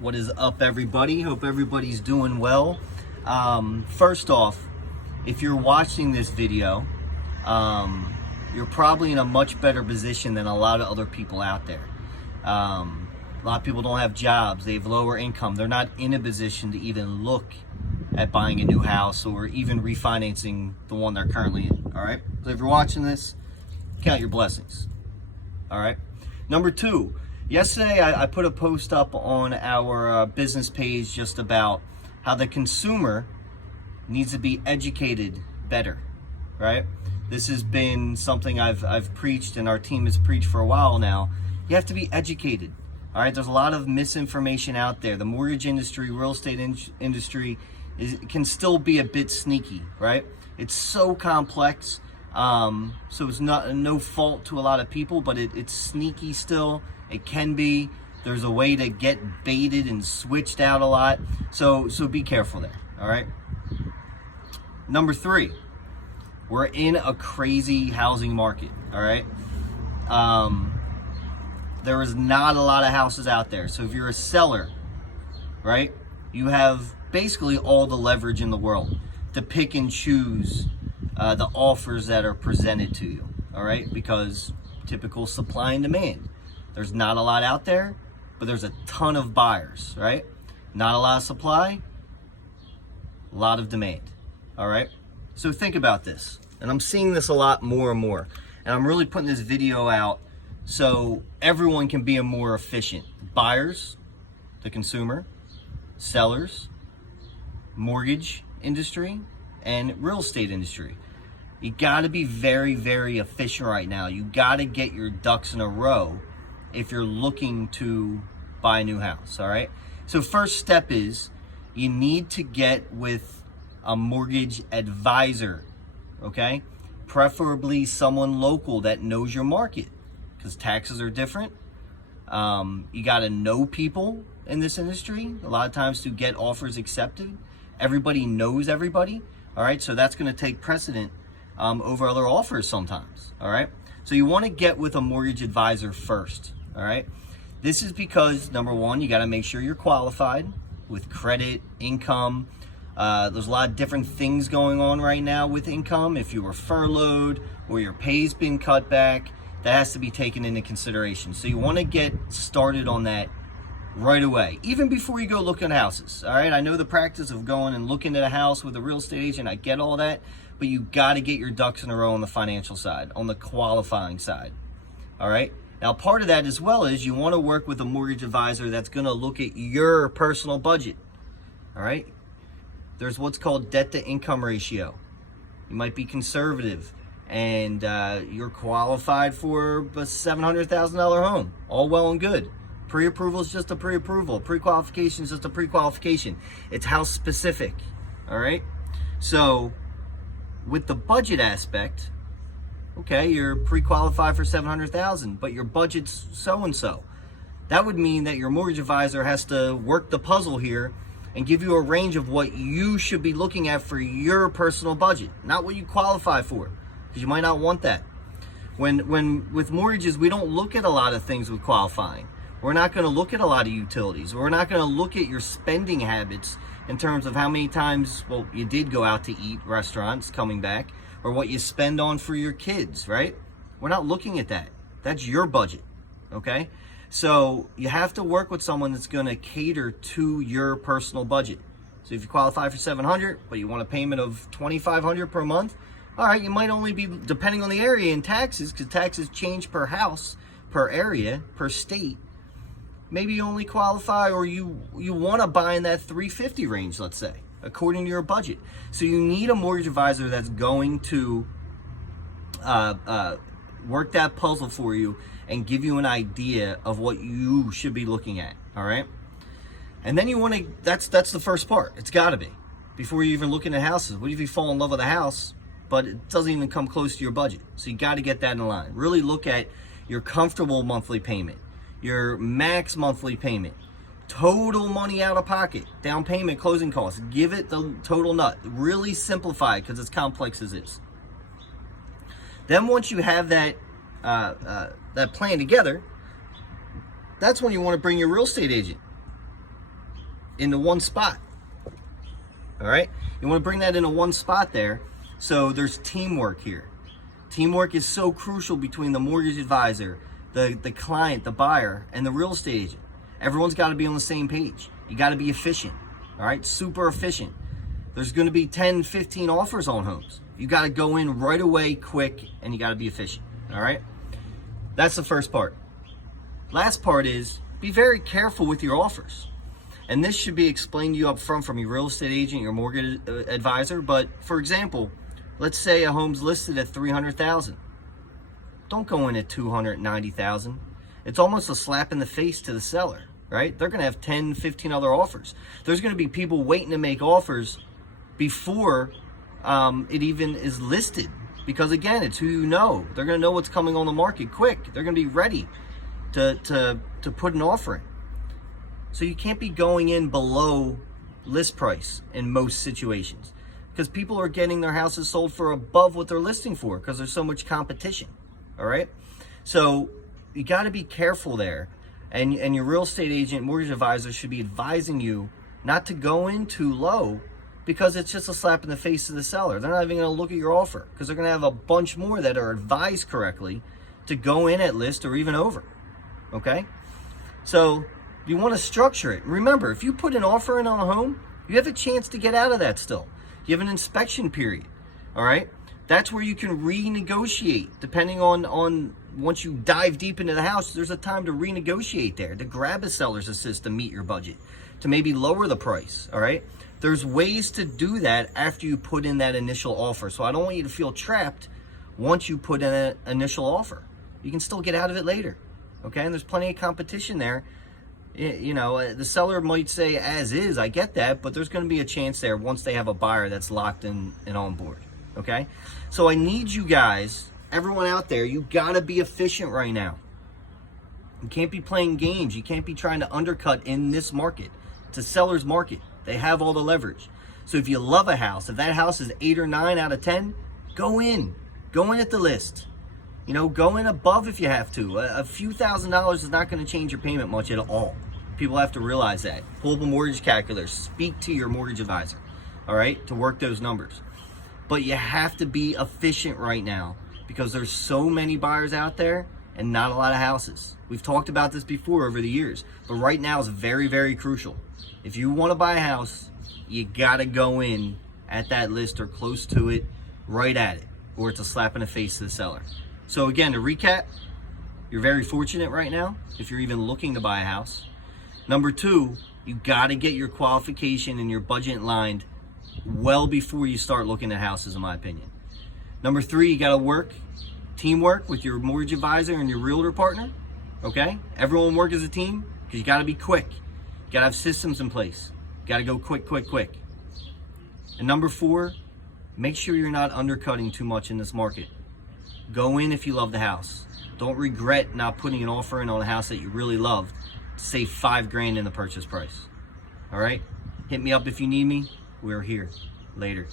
What is up, everybody? Hope everybody's doing well. First off, if you're watching this video, you're probably in a much better position than a lot of other people out there. A lot of people don't have jobs, they have lower income, they're not in a position to even look at buying a new house or even refinancing the one they're currently in. All right, so if you're watching this, count your blessings. All right. Number two, yesterday I put a post up on our business page just about how the consumer needs to be educated better, right? This has been something I've preached and our team has preached for a while now. You have to be educated, all right? There's a lot of misinformation out there. The mortgage industry, real estate industry can still be a bit sneaky, right? It's so complex. So it's not no fault to a lot of people, but it's sneaky still. It can be. There's a way to get baited and switched out a lot. So be careful there. All right. Number three, we're in a crazy housing market. All right. There is not a lot of houses out there. So if you're a seller, right, you have basically all the leverage in the world to pick and choose the offers that are presented to you, all right? Because typical supply and demand. There's not a lot out there, but there's a ton of buyers, right? Not a lot of supply, a lot of demand, all right? So think about this, and I'm seeing this a lot more and more, and I'm really putting this video out so everyone can be a more efficient. Buyers, the consumer, sellers, mortgage industry, and real estate industry. You got to be very, very efficient right now. You got to get your ducks in a row if you're looking to buy a new house, all right? So first step is you need to get with a mortgage advisor, okay? Preferably someone local that knows your market because taxes are different. You got to know people in this industry a lot of times to get offers accepted. Everybody knows everybody, all right? So that's going to take precedent over other offers sometimes, all right? So you want to get with a mortgage advisor first, all right? This is because, number one, you got to make sure you're qualified with credit, income. There's a lot of different things going on right now with income. If you were furloughed or your pay's been cut back, that has to be taken into consideration. So you want to get started on that right away, even before you go looking at houses, all right? I know the practice of going and looking at a house with a real estate agent, I get all that, but you got to get your ducks in a row on the financial side, on the qualifying side, all right? Now, part of that as well is you want to work with a mortgage advisor that's going to look at your personal budget, all right? There's what's called debt to income ratio. You might be conservative and you're qualified for a $700,000 home, all well and good. Pre-approval is just a pre-approval. Pre-qualification is just a pre-qualification. It's house specific, all right? So with the budget aspect, okay, you're pre-qualified for $700,000, but your budget's so-and-so. That would mean that your mortgage advisor has to work the puzzle here and give you a range of what you should be looking at for your personal budget, not what you qualify for, because you might not want that. When with mortgages, we don't look at a lot of things with qualifying. We're not going to look at a lot of utilities. We're not going to look at your spending habits in terms of how many times, well, you did go out to eat, restaurants, coming back, or what you spend on for your kids, right? We're not looking at that. That's your budget, okay? So you have to work with someone that's going to cater to your personal budget. So if you qualify for $700, but you want a payment of $2,500 per month, all right, you might only be, depending on the area and taxes, because taxes change per house, per area, per state. Maybe you only qualify, or you want to buy in that $350 range, let's say, according to your budget. So you need a mortgage advisor that's going to work that puzzle for you and give you an idea of what you should be looking at, all right? And then you want to, that's the first part. It's got to be. Before you even looking at houses. What if you fall in love with a house, but it doesn't even come close to your budget? So you got to get that in line. Really look at your comfortable monthly payment, your max monthly payment, total money out of pocket, down payment, closing costs. Give it the total nut. Really simplify it because it's complex as is. Then once you have that plan together, that's when you want to bring your real estate agent. into one spot. All right, you want to bring that into one spot there. So there's teamwork here. Teamwork is so crucial between the mortgage advisor, the client, the buyer, and the real estate agent. Everyone's got to be on the same page. You got to be efficient. All right, super efficient. There's going to be 10, 15 offers on homes. You got to go in right away, quick, and you got to be efficient. All right, that's the first part. Last part is be very careful with your offers. And this should be explained to you up front from your real estate agent, your mortgage advisor. But for example, let's say a home's listed at $300,000. Don't go in at $290,000. It's almost a slap in the face to the seller, right? They're going to have 10, 15 other offers. There's going to be people waiting to make offers before it even is listed. Because again, it's who you know. They're going to know what's coming on the market quick. They're going to be ready to put an offer in. So you can't be going in below list price in most situations, because people are getting their houses sold for above what they're listing for because there's so much competition. All right, so you got to be careful there, and your real estate agent, mortgage advisor should be advising you not to go in too low, because it's just a slap in the face to the seller. They're not even going to look at your offer because they're going to have a bunch more that are advised correctly to go in at list or even over. Okay, so you want to structure it. Remember, if you put an offer in on a home, you have a chance to get out of that still. You have an inspection period. All right, that's where you can renegotiate depending on once you dive deep into the house. There's a time to renegotiate there, to grab a seller's assist to meet your budget, to maybe lower the price. All right, there's ways to do that after you put in that initial offer. So I don't want you to feel trapped once you put in an initial offer. You can still get out of it later. Okay, and there's plenty of competition there. You know, the seller might say as is, I get that, but there's going to be a chance there once they have a buyer that's locked in and on board. Okay, so I need you guys, everyone out there, you got to be efficient right now. You can't be playing games. You can't be trying to undercut in this market. It's a seller's market. They have all the leverage. So if you love a house, if that house is 8 or 9 out of 10, go in at the list. You know, go in above if you have to. A few $1,000s is not going to change your payment much at all. People have to realize that. Pull up a mortgage calculator. Speak to your mortgage advisor, all right, to work those numbers. But you have to be efficient right now because there's so many buyers out there and not a lot of houses. We've talked about this before over the years, but right now is very, very crucial. If you want to buy a house, you got to go in at that list or close to it, right at it, or it's a slap in the face to the seller. So again, to recap, you're very fortunate right now if you're even looking to buy a house. Number 2, you got to get your qualification and your budget lined well before you start looking at houses, in my opinion. Number 3, you got to work teamwork with your mortgage advisor and your realtor partner. Okay, everyone work as a team because you got to be quick. You got to have systems in place. You got to go quick. And number 4, make sure you're not undercutting too much in this market. Go in if you love the house. Don't regret not putting an offer in on a house that you really loved to save $5,000 in the purchase price. All right, hit me up if you need me. We're here. Later.